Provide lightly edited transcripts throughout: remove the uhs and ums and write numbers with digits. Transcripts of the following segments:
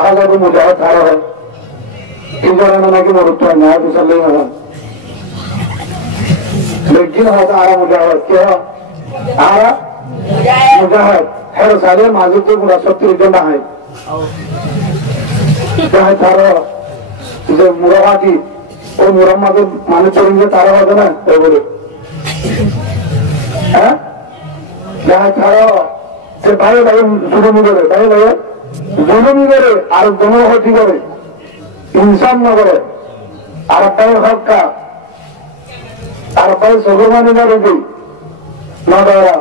জাহাজাকে মুজাহাদ ধারা হয় কিন্তু নাকি মরুত্ব হয় না বিশালেই হয় लेकिन होता आरा मुजाहिद क्या आरा मुजाहिद हर साले माजिद को पूरा 70 जन है जहाँ तारा जो मुरादी और मुरम्मद माने चोरेंगे तारा होता ना तो बोले हैं जहाँ तारा से भाई जुलूमी करे आर दोनों होती करे इंसान न करे आर अपने हक का আর পাই সবরমানি না রবি না দাঁড়া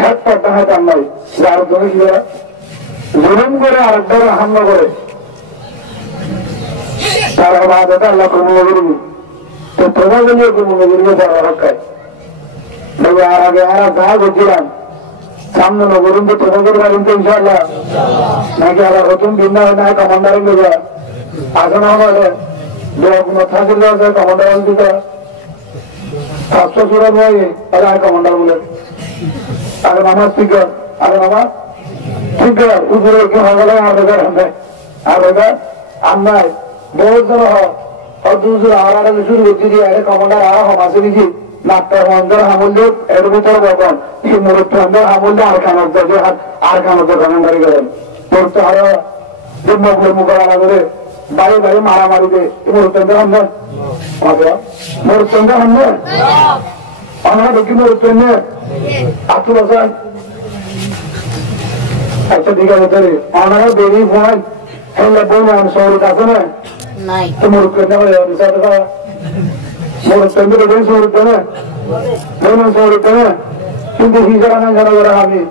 হ্যাক করতে হয় তার নয় যে আর জমি কি করে জুলুম করে আর একবার হামলা করে তার আবাদতে আল্লাহ কবুল করবে তো তোমরা বলিয়ে কবুল করবে তার হকায় দেখো আর আগে আর গা গজিলাম সামনে নগরুন তো তোমাদের বাড়ি তো ইনশাআল্লাহ নাকি আর নতুন ভিন্ন হয় না কমান্ডার নেবে আসনা হবে লোক মাথা দিলে কমান্ডার দিতে 700 सूरत हुआ ये अरे आए कमांडर बोले अरे मामा स्पीकर अरे मामा ठीक है ऊपर क्यों हो गया यार बेकार हमने यार बेकार हमने बहुत जन हो और दूसरा आ रहा है शुरू होती थी अरे कमांडर आ रहा हमारे भी जी नाट्य अंदर हमले एडमिटर बोलते ये मुर्ते अंदर हमले आरकान होते कमांडर के मुर्ते आ रहा जब मुकाबला करे बारी बारी मारा मारी दे मुर्ते अंदर हमने मुर्ते हमने अना देखी मुर्ते ने आतुर आसान अच्छा दिखा देते रे अना बेरी फोन है लबों में हम सौर कासे ने नहीं तो मुर्ते ने वाले निशा तो मुर्ते ने बेरी सौर तो ने दोनों सौर तो ने किंतु हिजरा में जाना वाला हमी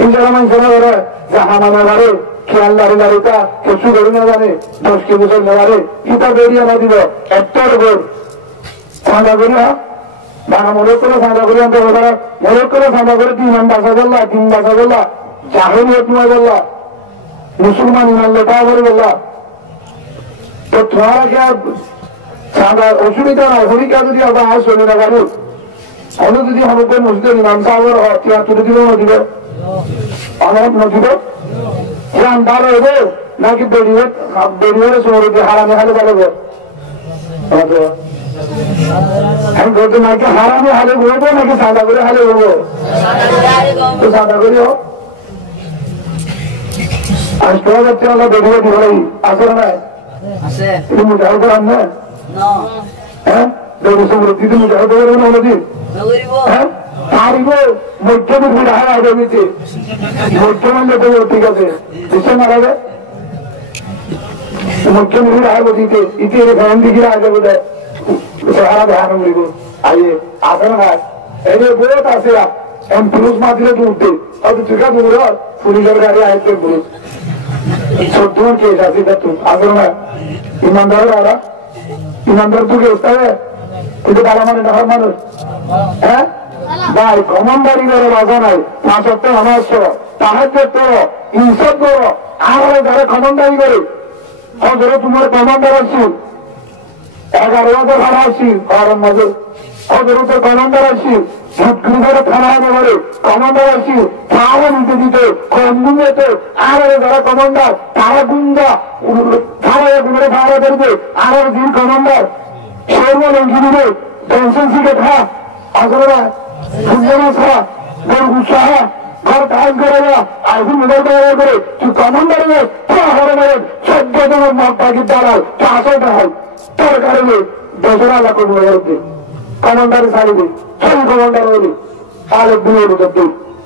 हिजरा में जाना वाला जहाँ माना वाले খেয়াল দাঁড়িয়ে কিছু করি না জানে 10 কেজি নেওয়ারে কিতা বেরিয়ে না দিল একটার উপর সাদা করি বানা মনে করে সাদা করি আনতে হবে মনে করে সাদা করে 3 বাসা বললা 3 বাসা বললা জাহেলিয়ত নয় বললা মুসলমান ইমান লেখা করে বললা তো তোমারা কে সাদা অসুবিধা না হরিকা যদি আবার আস চলে না পারো হলো যদি আমাকে মসজিদের ইমাম সাহেবের হত্যা তুলে দিল না দিবে আমার না দিবে Yang baru itu, nak beriwet semua di haram yang ada baru. Apa? Yang kau nak haram yang ada baru, nak sada baru ada baru. Tu sada baru yo. Asal kita Allah beriwet di mana? Asal mana? Asal. Ini mudah beran mana? No. Dari semua itu mudah beran mana di? Haribo, mungkin mudah ada begitu. Mungkin mana tu ठीक है इससे मारा गया मुख्यमंत्री रहा वो दीते इतने फैन दिख रहा है बोले सहारा ध्यान में लिखो आइए आसन है ऐसे बहुत आसे आप एम पुरुष मात्र तो उठते और तो चुका दूर और पुलिस गाड़ी आए थे पुलिस सब दूर के जाती था तुम आसन है ईमानदार रहा ईमानदार तू क्या होता है इधर बाला माने नहर मानो हैं भाई कमांडरी मेरे बाजू नहीं पांच हफ्ते हमारे তাহাজ্জুদ করো ইনসাফ করো আর যারা কমান্ডারি করে হযরত তোমার কমান্ডার আছে 11,000 ভাড়া আছে আর মজুর হযরত কমান্ডার আছে সবগুলো থানা করে কমান্ডার আছে তারা নিতে দিতে কমগুলোতে আর যারা কমান্ডার তারা গুন্ডা থানা গুলো ভাড়া করবে আর দিন কমান্ডার সর্ব লঙ্ঘি দিবে টেনশন থেকে খা আসলে ফুলজনা ছাড়া গরু সাহা घर काम करेगा आज मिडल करे तू कमांडर में क्या हो रहा है 14 दिन माता की दालाल चाहते हैं तर करेंगे दूसरा लाख रुपए दे कमांडर सारी दे सब कमांडर वाली आज बिल दे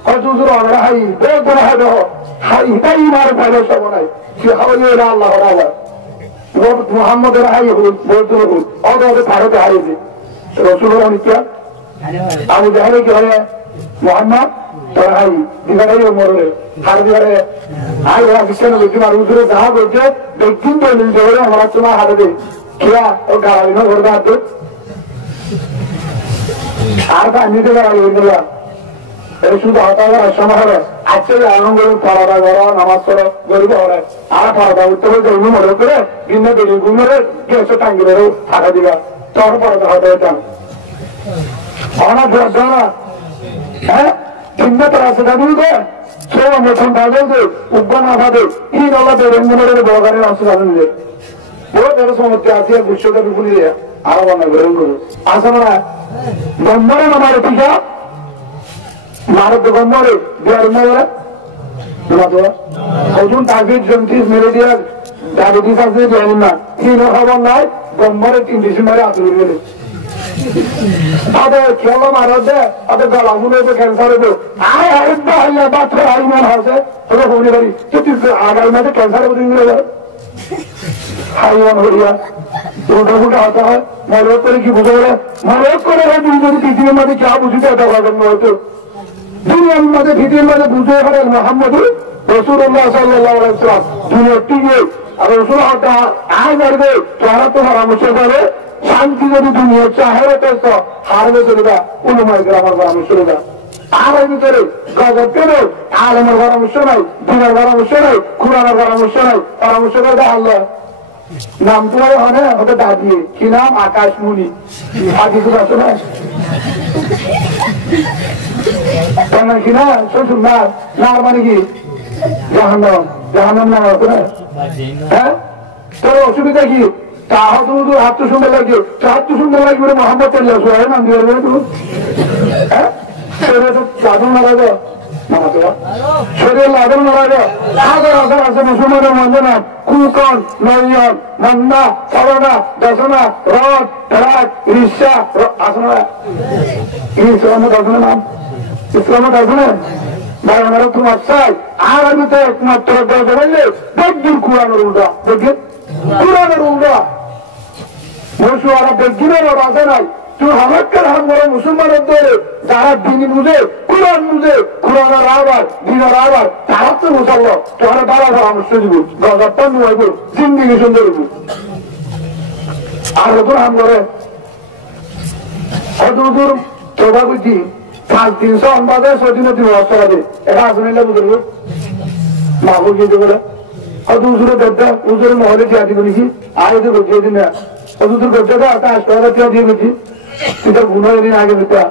और दूसरा अगर हाई बहुत बड़ा है वो हाई ही मार पहले सब बनाए कि हवाले ना अल्लाह वाला वो मोहम्मद रहाई हो बहुत दूर हो और वो भारत आए थे रसूलुल्लाह ने क्या अबू जहल के है मोहम्मद तराई दिवाली मोरे हर दिवाली आई वाला किसी ने बिल्कुल मालूम दूसरे जहाँ बोलते बिल्कुल तो नहीं जोड़े हमारा तुम्हारा हाथ दे क्या और गाड़ी में भर दांत आर का नीचे का गाड़ी बोला ऐसे शुद्ध होता है समाहर अच्छे जानों को पढ़ा रहा नमाज पढ़ो गरीब हो रहा है आर पढ़ा उत्तर में जरूर मरे करे गिनने के लिए घूमे रहे कैसे टांगे रहे आगे दिया तो पढ़ा होता है जान आना फिर जाना है किन्ने तरह से कभी उधर সব নতুন কাজে যে উদ্যান আবাদে এই নলা বেরঙ্গনের বগানের অংশ জানেন যে বহুত এর সমস্যা আছে বিশ্বকাপ বিপুলি আরো বানা বেরঙ্গ আসলে না নম্বরে আমার টিকা মারত গম্বরে বিয়ার নম্বরে ওজন টার্গেট জন্টিস মেলেরিয়া ডায়াবেটিস আছে জানেন না এই খবর নাই গম্বরে 3 ডিসেম্বরে আসলে গেলে তাদের খেলো মারত দেয় তাদের গলা গুলো ক্যান্সার হবে আয় আরেকটা হইয়া বাচ্চা আইমান আছে তোকে বলি পারি তুই আগামী মাসে ক্যান্সার হবে তুমি হাইমান হইয়া উল্টা উল্টা হতে হয় মরত করে কি বুঝে বলে মরত করে তুমি যদি পৃথিবীর মাঝে কে বুঝিতে এটা জন্ম হতো দুনিয়ার মাঝে পৃথিবীর মাঝে বুঝে করেন মোহাম্মদ রসুল্লাহ সাল্লাল্লাহু আলাইহি ওয়াসাল্লাম দুনিয়ার টিকে আর রসুল হত্যা আয় মারবে তোরা তো পরামর্শ করে শান্তি যদি দুনিয়া চাহে তো হারবে চলে যা উলুমায় গেলে আমার পরামর্শ চলে যা আর এর ভিতরে গজব কেন আলমের পরামর্শ নাই দিনের পরামর্শ নাই কোরআনের পরামর্শ নাই পরামর্শ করে আল্লাহ নাম তোমার হয় ওটা দাঁড়িয়ে কি নাম আকাশমণি আগে কিছু আছে না কি না শ্বশুর না না মানে কি জাহান্নাম জাহান্নাম নাম আছে না হ্যাঁ তোর অসুবিধা কি হাত তো সুন্দর লাগছে হাত তো সুন্দর লাগবে মোহাম্মদ নাম দিয়ে হ্যাঁ লাদন নারাজ শরীর লাদন নারাজ হাজার হাজার আছে মুসলমানের মধ্যে নাম কুকন নয়ন নন্দা সরনা দশনা রথ ট্রাক রিক্সা আছে না ইসলামত আছে নাম ইসলামত আছে না ভাই ওনারা তোমার চাই আর আমি তো একমাত্র বললে দেখবেন কোরআনের উল্টা দেখবেন কোরআনের উল্টা মশুয়ারা দেখবেন ওর আছে নাই তুই হামাক্কার হাম বড় মুসলমানের দলে যারা দিন বুঝে কোরআনের আবার দিনের আবার তারা তো মুসাল্ল তোরা তারা পরামর্শ দিব গজবটা নুয়াইব জিন্দিগি সুন্দর হইব আর নতুন হাম করে দূর তোবা বুঝি 300 অনবাদে 6 দিনের দিন অবস্থা আছে এটা আসলে বুঝলো মা বুঝিয়ে দেবে হুজুরে দেখতে হুজুরের মহলে টিয়া দিব নাকি আর এতে বুঝিয়ে দিন না হুজুর দেখতে তো 8,000 টিয়া দিয়ে গেছি তুই তোর গুণ দিন আগে দিতা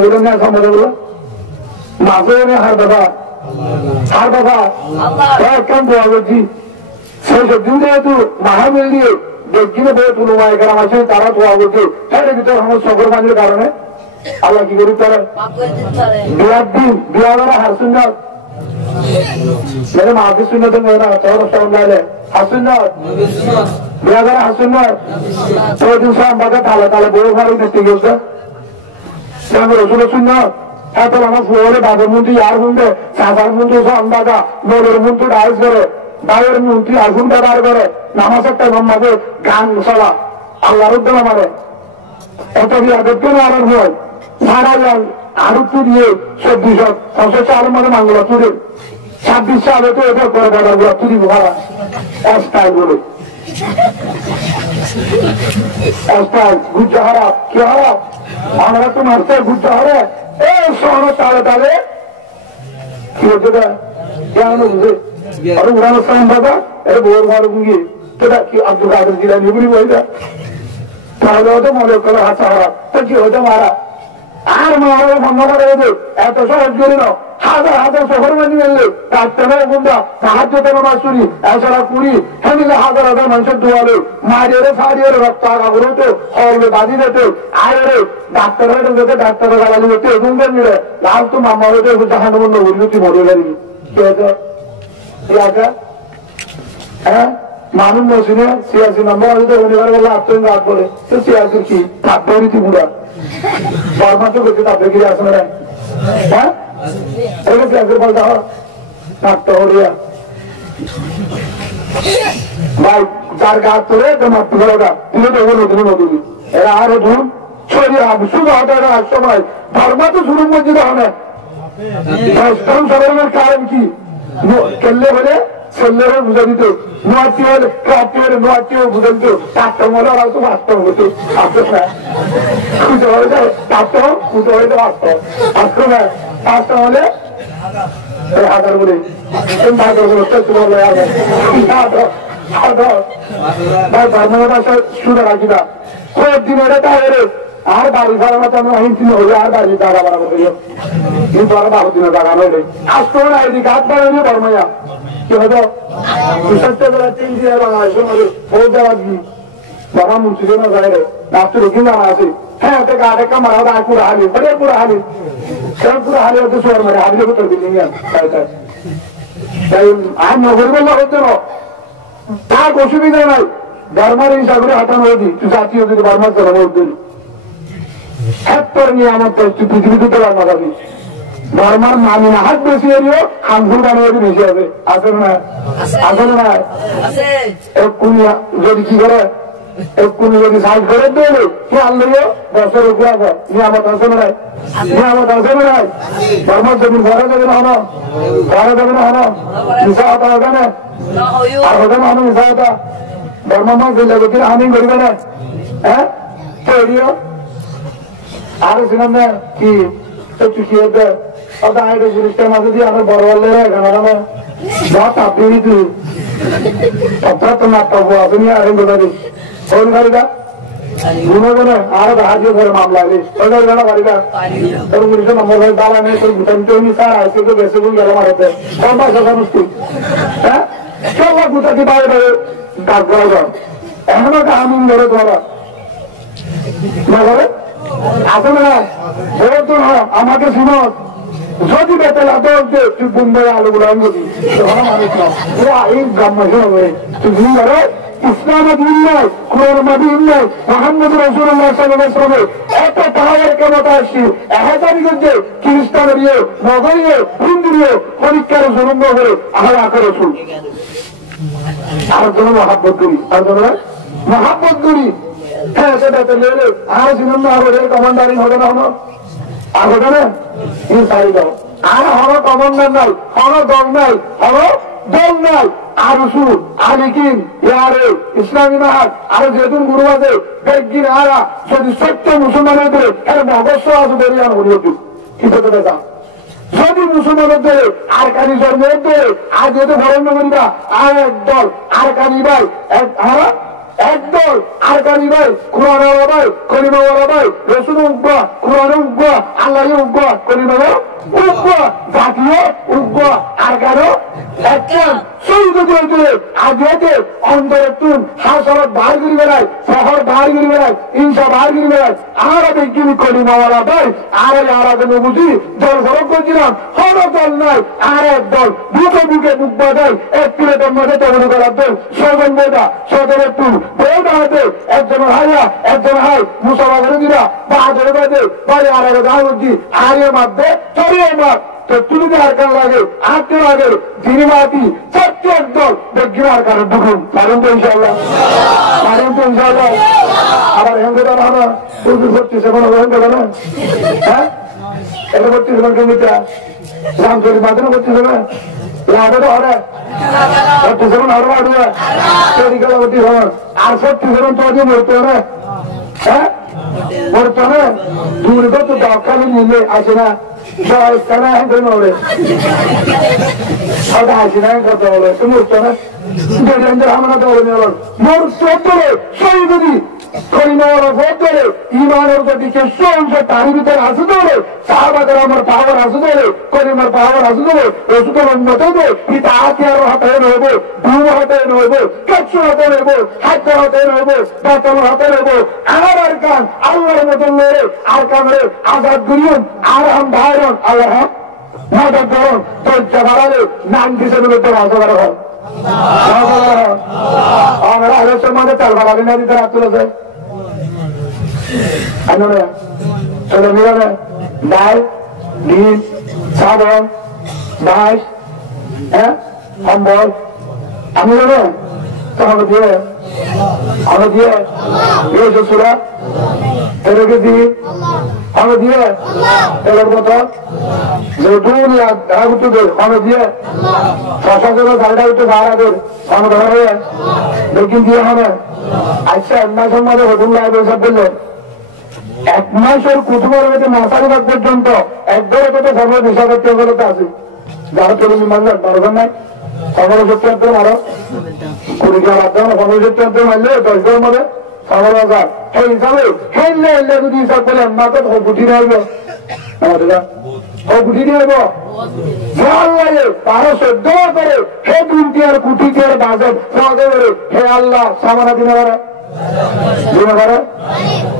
হইল না সম্ভব বলো মাঝে হার বাবা কেন দোয়া করছি সেই সব দিন যেহেতু মাহামিল দিয়ে দেখছিনে বলে তুলো মায়ের আছে তারা দোয়া করছে তার ভিতরে আমার সকর পানির কারণে আল্লাহ কি করি তারা বিয়ার দিন বিয়া দ্বারা হার সুন্নত মেরে মাফি সুন্নত মেয়েরা চাইলে হার সুন্নত বিয়া দ্বারা হার সুন্নত ওই দিন সব বাজা তালে বড় ঘরে দেখতে গেছে রসুল সুন্নত এত আমার ফুলে বাবার মন্ত্রী আর মন্ত্রী চাষার মন্ত্রী সব বাজা নলের মন্ত্রী ডাইস করে বাইরের মন্ত্রী আগুন ব্যবহার করে নামাজ একটা মাঝে গান চলা আল্লাহর উদ্যম মানে এত বিয়াদকে মারার হয় সারা আরো তুলিয়ে 2400 সালের মধ্যে মাঙ্গলা তুলে 26 সালে তো এটা করে দাদা তুলি ভাড়া একটাই বলে একটাই গুজ্জা হারাপ কি হারাপ আমরা তো মারতে গুজ্জা হারে এই শহর তালে কি হচ্ছে কেন বুঝে আরে উড়ানোর সময় দাদা এটা বোর মার গিয়ে সেটা কি আব্দুল কাদের জিলানি বলি বইটা তাহলে হয়তো মনে করে হাত হারা তা কি হয়তো মারা আর মারা বন্ধ করে দেবে এত সহজ করে নাও হাজার শহর মানি মেললে ডাক্তার গুন্ডা সাহায্য দেবে মাসুরি এছাড়া কুড়ি হ্যাঁ হাজার মানুষের দোয়ালে মারিয়ে সারিয়ে রক্ত আগাগুলো তো হলে বাজি দিতে আরে ডাক্তার যেতে ডাক্তারের গালালি হতে এবং মিলে লাল তো মামা হতে জাহান বন্ধ বলবি তুই মরে গেলি কি হয়েছে হ্যাঁ মানুষ মসিনে সিয়াসি নম্বর আমি তো শনিবার বললে আত্মীয় রাত বলে তো সিয়াসির কি তাপরীতি বুড়া বর্মা তো করছে তাপরে গিয়ে আসে না হ্যাঁ ওইটা সিয়াসির বলতে হয় থাকতে হরিয়া ভাই যার গাছ তোলে তো মাত্র ওটা তুলে তো নতুন নতুন এরা আরো ধুন ছড়িয়ে শুধু হয়তো এটা এক সময় ধর্মা তো শুরু মসজিদে হয় না ইসলাম সরমের কারণ কি কেললে বলে ছেলেরা বুঝা দিত নোয়াটি হলে কাটি হলে নোয়াটিও বুঝা দিত চারটা মনে ওরা তো বাস্তব হতো আসতো না খুঁজে হয়ে যায় চারটা খুঁজে হয়ে যায় আসতো না পাঁচটা হলে 1000 বলে শুনে রাখি না কয়েকদিন এটা তাহলে আর বাড়ি ছাড়া মতো আমি হিন্দি হইলে আর বাড়ি জায়গা বাড়াবো কিন্তু আর 12 দিনের জায়গা নইলে আসতো না এদিকে হাত বাড়াইলে বর্মাইয়া কি হতো সত্যবেলা 3 দিয়ে বাংলাদেশের মধ্যে বহুত দেওয়া দিই বাবা মুন্সিদে না যায় রে রাস্তা রেখে জানা আছে হ্যাঁ ওটা গাড়ি কামারা আর পুরো হালি বড় পুরো হালি সব পুরো হালি হতে শোর মারে হালি ভিতর বিল্ডিং তাই তাই আর নগর বলা হচ্ছে না তার অসুবিধা নাই ধর্মের হিসাবে হাতানো হয়েছি তুই জাতীয় যদি ধর্মের ধর্ম হচ্ছে একটার নিয়ে আমার পৃথিবীতে তো ধর্ম যাবি ধর্মের মানি না হাত বেশি এরিও হামফুল বানিয়ে বেশি হবে আসলে না আসলে না এক্ষুনি যদি কি করে এক্ষুনি যদি সাইজ করে দেবে কি আনলে বছর উপরে আছে নিয়ামত আছে না নিয়ামত আছে না ধর্মের জমি ঘরে যাবে না হনো ঘরে যাবে না হনো মিশা হতা হবে না আর হবে না হনো মিশা হতা ধর্ম মাস দিলে কি হানি করবে না হ্যাঁ এরিও আর শুনাম না কি চুকি হতে ওটা আইডে জিনিসটার মাঝে দিয়ে আমার বড় বললে এখানে না যা তাপি তুই সপ্তাহ তো না পাবো আপনি আর গোদারি ফোন গাড়িটা গুণগণে আর হাজির ধরে মামলা আলি ওই গাড়ি গাড়িটা তোর পুলিশের নম্বর ভাই দালা নেই তোর ভুটান কেউ নি স্যার আইসে তো বেশি গুণ গেল মারাতে কোন ভাষা জানিস তুই হ্যাঁ কেউ গুটা কি বাইরে ডাক করা এখনো কামিন ধরে ধরা না করে আসলে না বলে তো আমাকে শুনো যদি বেতন এত হচ্ছে তুই বুম্বাই আলুগুলো আমি বলি মানুষ না ও এই ব্রাহ্মণ শুনবে তুই ভুল ধরো ইসলামের দিন নয় কোরআন দিন নয় মোহাম্মদ রাসূলুল্লাহ সাল্লাল্লাহু আলাইহি ওয়াসাল্লাম এত পাওয়ার ক্ষমতা আসছে এহাজারি করছে খ্রিস্টানের ইয়ে নগরীয় হিন্দুরীয় পরীক্ষার জন্ম করে আহলা করে শুন আর জন্য মহাব্বত করি আর জন্য মহাব্বত করি হ্যাঁ সেটা তো লেলে আর সিনেম না হবে কমান্ডারিং হবে না হলো আর হবে না ইনসাইড আর হলো কমান্ডার নাই হলো দল নাই হলো দল নাই আর রসুল আলিকিন ইয়ারে ইসলামী মাহাত আর যেতুন গুরু আছে বেগিন আরা যদি সত্য মুসলমানের ধরে এর মগস্য আছে বেরিয়ান হলি হতো কি করতে দেখা যদি মুসলমানের ধরে আর কানি জন্মের ধরে আর যেহেতু ভরণ্য করিবা আর একদল আর কানি ভাই একদল আর কানি ভাই কোরআন ভাই কলিমা ভাই রসুল উগ্র কোরআন উগ্র আল্লাহ উগ্র কলিমা উগ্র জাতীয় উগ্র আর কারো একজন শহীদ দিয়ে আগে অন্তরের তুন হাসরত বাহার গিরি বেড়ায় শহর বাহার গিরি বেড়ায় ইনসা বাহার গিরি বেড়ায় আর বিজ্ঞানী কলিমাওয়ালা ভাই আর আগে বুঝি জল সড়ক করছিলাম হর দল নাই আর এক দল বুকে বুকে বুক বাজায় এক প্লেটের মধ্যে তৈরি করার দল সজন বোধা সদরের তুল বৌদা হাতে একজন হাইয়া একজন হাই মুসাফা করে দিলা বাহাদুর বাজে বাড়ি আর আগে গাঁ বুঝছি হারিয়ে মারবে চড়িয়ে মার তো তুমি আর কার লাগে আটকে লাগে জিনিমাতি চারটে একদল দেখি আর কারণ ঢুকুন পারেন তো ইনশাল্লাহ পারেন তো ইনশাল্লাহ আবার হেঙ্গেটা না না তুই করছিস এখন হেঙ্গেটা না হ্যাঁ এটা করছিস কেমিটা রামচরি মাধ্যমে করছিস না লাভে তো হবে 47 হবে আড়ুয়া তৈরি করে করছিস আর 47 তো আজকে মরতে হবে হ্যাঁ মরতে হবে দূর তো দরকার নিলে আসে না সবাই হেঁটে নড়ে সবাই হাসি না কথা বলে তুমি উঠছো না আমরা তো বলে মোর চোদ্দরে সই যদি করিমাওয়ালা ভোট ধরে ইমানের যদি কেষ্ট অংশ তার ভিতরে আসে ধরে সাহাবাদের আমার পাওয়ার আসে ধরে করিমার পাওয়ার আসে ধরে ওষুধের উন্নত হবে পিতা হাতিয়ার হাতে নেব ভূম হাতে নেব কেচ্ছু হাতে নেব হাত হাতে নেব বেতন হাতে নেব আর কান আল্লাহর মতন লড়ে আর কামড়ে আজাদ করিয়ন আর হাম ভাইরন আল্লাহ মদত করুন তোর বাড়ালে 97 ভাষা করা হয় আমরা আলোচনার মধ্যে তেল বাড়াবি না দিতে রাত তুলেছে ছোট মিলনে ডাল ডিম সাবন মাছ হ্যাঁ সম্বল আমি জানো তাহলে দিয়ে আমি দিয়ে সুরা তেলকে দিই আমি দিয়ে তেলের মতো যেটুকুনি আগুতে আমি দিয়ে শশা করে গাড়িটা উঠে ভাড়াদের আমি ধরে বেকিং দিয়ে হবে আচ্ছা 1 মাসের মধ্যে হতুন লাগবে সব বললে 1 মাসের কুতুবের মধ্যে মাসারিবাদ পর্যন্ত একবারে তো সর্ব বিষাদত্ব বলতে আছে যারা তরুণ মানলে দরকার নাই 1570 মারো 20 বাদ দাও 1570 মারলে 10 মধ্যে সমাজা সেই হিসাবে হেললে হেললে যদি হিসাব করে মাকে তো গুটি নেব গুটি নেব ভাল লাগে 12-14 করে হে গুটি আর কুটি আর বাজে করে হে আল্লাহ সামানা দিনে পারে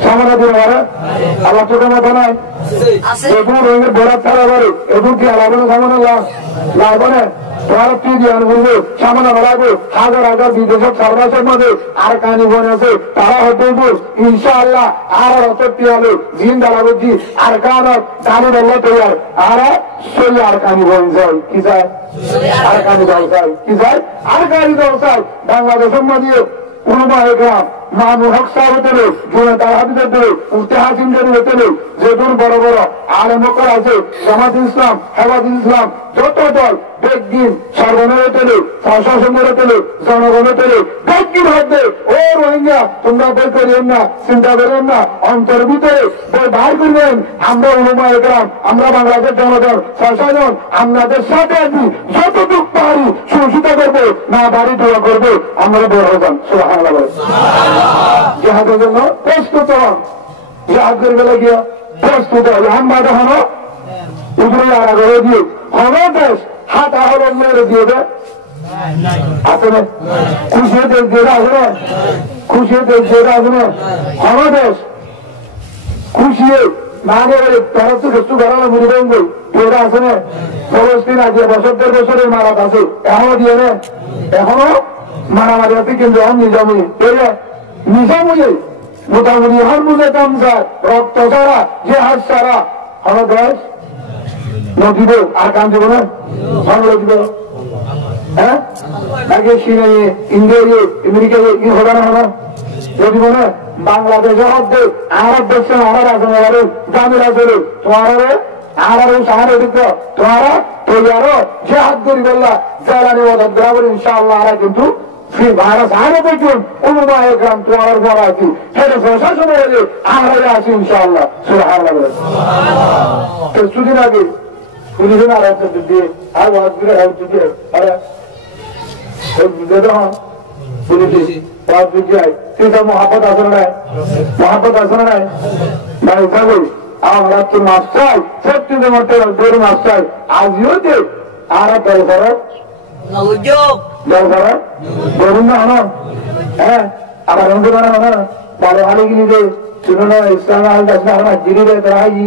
সামানা দিনে পারে আল্লাহ চোখের মতো নাই এখন রঙের বড় ছাড়া পারে এখন কি আলাদা সামানা লাগবে না তোমার কি জ্ঞান বলবো সামনে বাড়াবো হাজার হাজার বিদেশের সর্বাসের মধ্যে আর কানি বোন আছে তারা হতে ইনশাআল্লাহ আর অসত্যি হবে জিন দালাবজি আর কানত কানি বললো তৈয়ার আর সই আর কানি বোন যায় কি যায় আর কানি দল চাই কি যায় আর কানি দল চাই বাংলাদেশের মধ্যে উলমা একরাম মামুন হক সাহেব হতেলে জুনায়েদ আল হাবিবের দলে মুফতি হাসিম জানি হতেলে যেগুন বড় বড় আলেম ওকর আছে জামাতুল ইসলাম হেফাজতুল ইসলাম যত দল বেগদিন সর্বনয় হতেলে প্রশাসনের হতেলে জনগণ হতেলে বেগদিন হবে ও রোহিঙ্গা তোমরা বই করিয়েন না চিন্তা করেন না অন্তর ভিতরে বই বাইর করবেন আমরা উলমা একরাম আমরা বাংলাদেশ জনগণ প্রশাসন আপনাদের সাথে আছি যতটুক পারি সুশিত করবো না বাড়ি দোয়া করবো আমরা বড় হতাম সুবহানাল্লাহ জিহাদের জন্য প্রস্তুত হন জিহাদ করবে গিয়া প্রস্তুত হন বাধা হন উপরে আর আগে দিয়ে হলো দেশ হাত আহর মেরে দিয়ে দে আছে না খুশি দেশ দিয়ে আছে না খুশি দেশ দিয়ে আছে না হলো দেশ খুশি না গেলে তারা তো কিছু করানো মুড়িবেন ওরা আছে না ফলস্তিন আছে বছর বছরের মারাত আছে এখনো দিয়ে না এখনো মারামারি আছে কিন্তু নিজামুই নিজামুই মোটামুটি হর বুঝে দাম স্যার রক্ত ছাড়া যে হাত ছাড়া হলো দেশ নদীব আর কান দিব না ভালো দিব হ্যাঁ নাকি ইন্ডিয়া আমেরিকা ই হবে না হলো দিব না বাংলাদেশের মধ্যে আরব দেশে আরব আছে গ্রামের আছে তোমার আর সাহারে দিত তোমারা তৈরি যে হাত ধরি বললা জ্বালানি মদত গ্রামের ইনশাআল্লাহ আরা কিন্তু भारत आने देखুন উলমা একরাম তোমার বড় আছি সেটা প্রশাসন হলে আমরা আছি ইনশাআল্লাহ সুবহানাল্লাহ তো সুদিন আগে পুলিশের আরামে দিয়ে আর ওয়াজগুলো হচ্ছে যে আরে দেখো পুলিশ ওয়াজ দিয়ে সেটা মোহাম্মদ আসলে না মোহাম্মদ আসলে না ভাই সাহেব আমরা তো মাস্টার সত্যি মতে বড় মাস্টার আজিও যে আর পয়সা নজব দরকার বলুন না হলো হ্যাঁ আবার রঙে বানানো না ভালো ভালো গিয়ে যে শুনো না ইসলাম আল দাসনা আমার জিরি রে তারা ই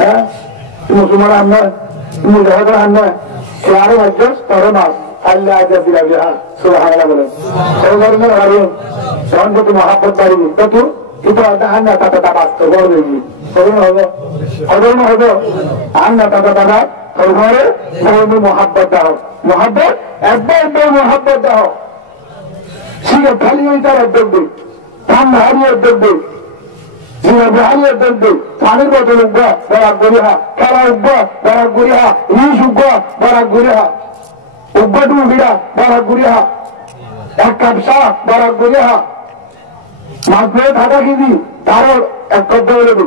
হ্যাঁ মুসলমান আননা মুজাহিদ আননা চার মজলিস পড়ো না আল্লাহ আজা বিলা বিহা সুবহানাল্লাহ বলে সরকারের হারিয়ে সন কত মহব্বত পারিবি তো তুই এটা আননা তাতা বাস্ত বলবি সরকার হবে আননা তাতা ঘরে ঘরে মোহাব্বত দাও মোহাব্বত একবার মোহাব্বত দাও সিগা ঢালিয়ে তার দেখবে ধান হারিয়ে দেখবে সিগা হারিয়ে দেখবে পানির বোতল উঠবা বরাক গড়িয়া খেলা উঠবা বরাক গড়িয়া রিস উঠবা বরাক গড়িয়া উঠবা ডুবিয়া বরাক গড়িয়া এক কাপ চা বরাক গড়িয়া মাছ ধরে থাকা কিনি তারও এক কাপ দেবে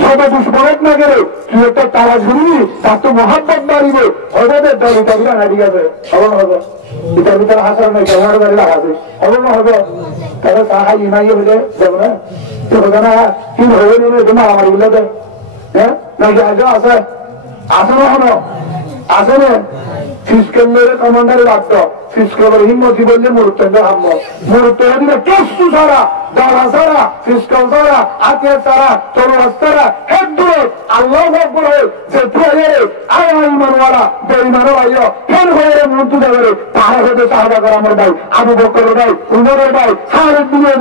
সবাই দুষ্পরেট না গেলে তুই একটা তারা ঝুড়বি তার তো মহাব্বত বাড়িবে ওদের দল এটা বিরা না ঠিক আছে হবে না হবে এটার ভিতরে হাসার নাই কেমন বাড়ি লাগাবে হবে না হবে তাহলে সাহায্য ইমাই হলে যাবো না তো হবে না কি হবে না তোমার আমার গুলো দেয় হ্যাঁ নাকি আজ আছে আসে না হলো আসে না ফিসকেলের কমান্ডারে রাখত ফিসকেলের হিম্মতি বললে মুরুত্তর হামল মুরুত্তর দিকে কেসু ছাড়া দাঁড়া ছাড়া ফিসকেল ছাড়া আতিয়ার ছাড়া তলোয়ার ছাড়া এক দূরে আল্লাহ আকবার হয়ে যে তুই আয় ইমানওয়ালা বেঈমানও আইও ফের হয়ে মন্ত্রী দেবে তারা হতে সাহায্য করে আমার ভাই আবু বকরের ভাই উমরের ভাই সারা দুনিয়া